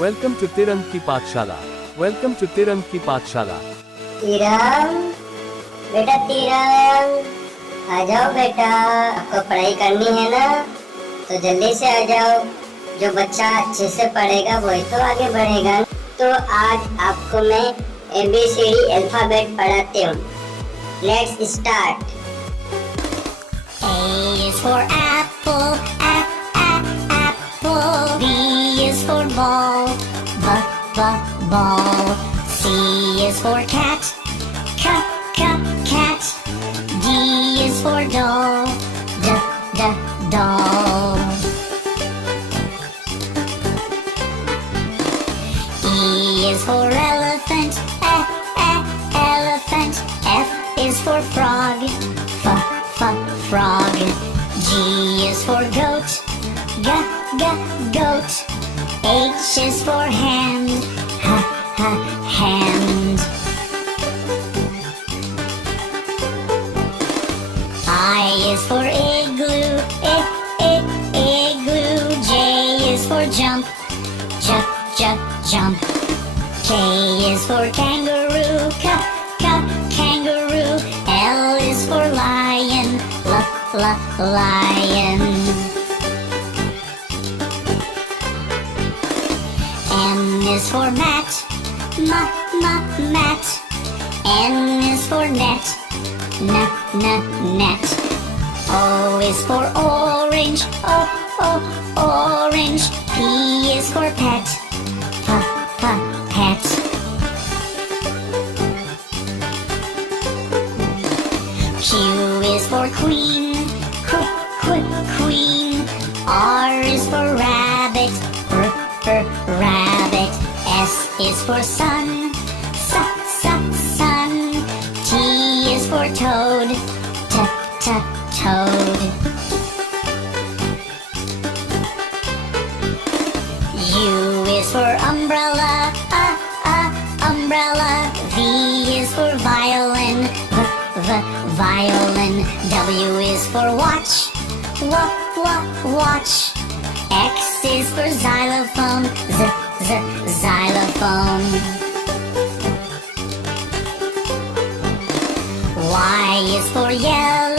Welcome to 𝚤𝚑𝚒𝚑𝚑 की पाठशाला. Welcome to 𝚤𝚑𝚒𝚑𝚑 की पाठशाला. तिरंग, बेटा तिरंग, आ जाओ बेटा। आपको पढ़ाई करनी है ना, तो जल्दी से आ जाओ। जो बच्चा अच्छे से पढ़ेगा वही तो आगे बढ़ेगा। तो आज आपको मैं ABCD अल्फाबेट पढ़ाती हूँ। Let's start. A is for apple, apple. B is for ball, ball. C is for cat, cat. D is for doll, doll. E is for elephant, elephant. F is for frog, frog. G is for goat, goat. H is for hand, hand. I is for igloo, igloo. J is for jump, jump. K is for kangaroo, kangaroo. L is for lion, lion. M is for mat, mat. N is for net, net. O is for orange, orange. P is for pet, pet. Q is for queen, queen. R is for rabbit, rabbit. S is for sun, sun. T is for toad, toad. U is for umbrella, umbrella. V is for violin, violin. W is for watch, watch. X is for xylophone, xylophone. Y is for yellow,